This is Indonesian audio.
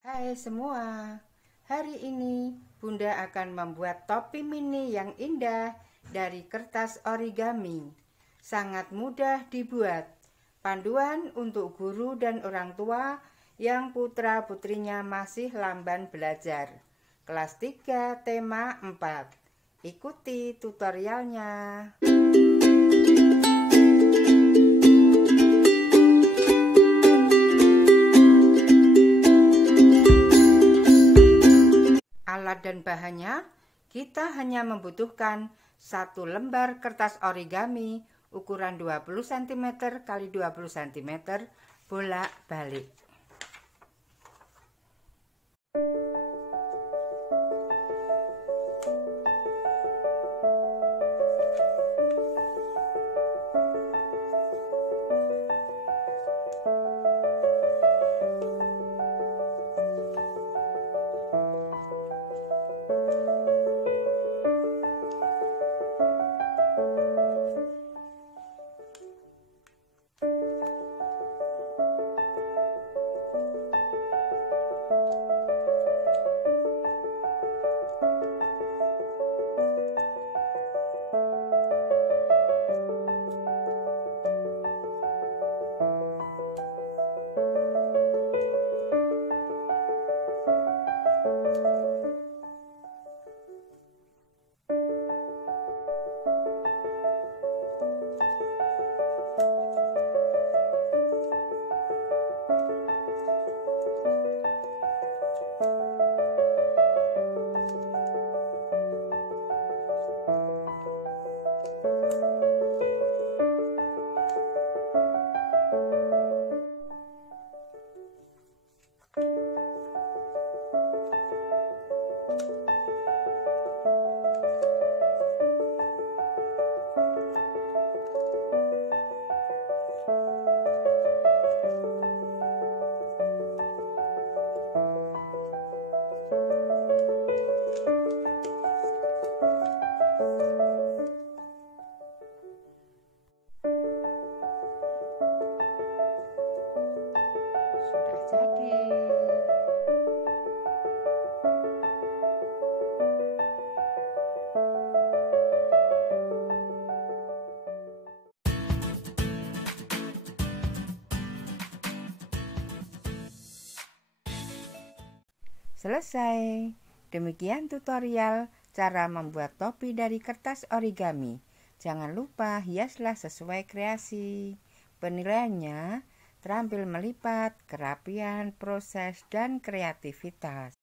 Hai semua, hari ini Bunda akan membuat topi mini yang indah dari kertas origami. Sangat mudah dibuat. Panduan untuk guru dan orang tua yang putra-putrinya masih lamban belajar. Kelas 3 tema 4. Ikuti tutorialnya. Alat dan bahannya, kita hanya membutuhkan 1 lembar kertas origami ukuran 20 cm x 20 cm bolak-balik. Sudah jadi. Selesai. Demikian tutorial cara membuat topi dari kertas origami. Jangan lupa hiaslah sesuai kreasi. Penilaiannya terampil melipat, kerapian, proses, dan kreativitas.